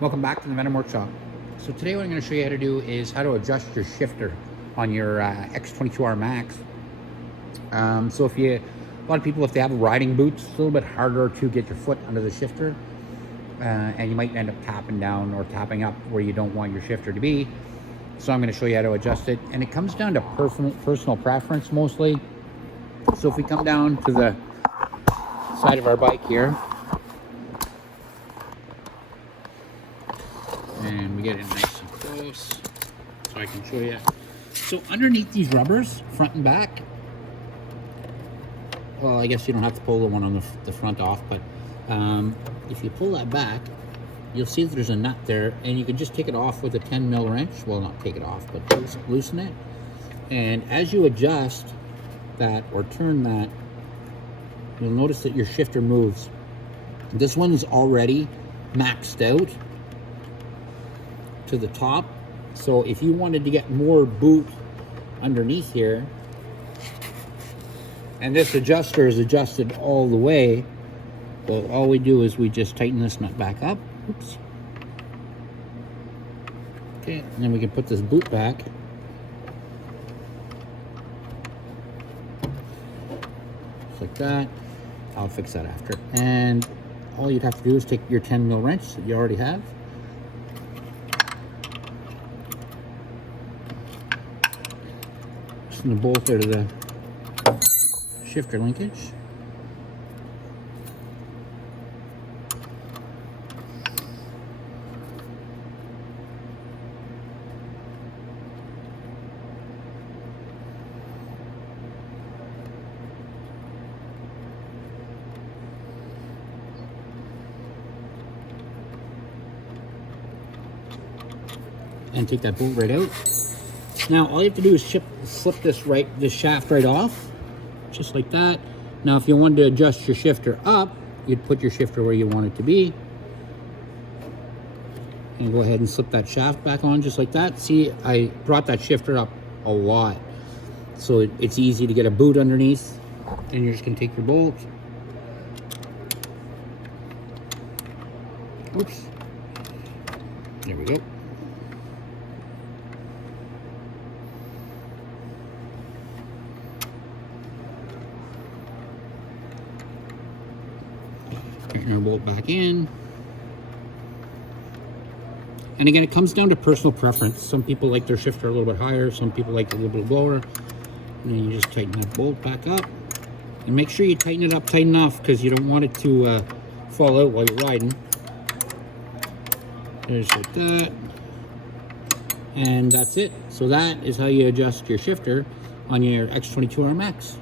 Welcome back to the Venom Workshop. So today what I'm going to show you how to do is how to adjust your shifter on your X22R Max. So a lot of people, if they have riding boots, it's a little bit harder to get your foot under the shifter, and you might end up tapping down or tapping up where you don't want your shifter to be. So I'm going to show you how to adjust it, and it comes down to personal preference mostly. So if we come down to the side of our bike here, and we get it nice and close so I can show you. So underneath these rubbers, front and back, well, I guess you don't have to pull the one on the front off, but if you pull that back, you'll see that there's a nut there, and you can just take it off with a 10mm wrench. Well, not take it off, but loosen it. And as you adjust that or turn that, you'll notice that your shifter moves. This one is already maxed out to the top, so if you wanted to get more boot underneath here, and this adjuster is adjusted all the way, well, all we do is we just tighten this nut back up. Oops. Okay, and then we can put this boot back. Just like that. I'll fix that after. And all you'd have to do is take your 10mm wrench that you already have, and the bolt out of the shifter linkage. And take that bolt right out. Now all you have to do is slip this shaft right off, just like that. Now if you wanted to adjust your shifter up, you'd put your shifter where you want it to be, and go ahead and slip that shaft back on just like that. See, I brought that shifter up a lot, so it's easy to get a boot underneath. And you're just gonna take your bolt. Oops, there we go. Tighten our bolt back in. And again, it comes down to personal preference. Some people like their shifter a little bit higher, some people like it a little bit lower. And then you just tighten that bolt back up. And make sure you tighten it up tight enough, because you don't want it to fall out while you're riding. Just like that. And that's it. So that is how you adjust your shifter on your X22R Max.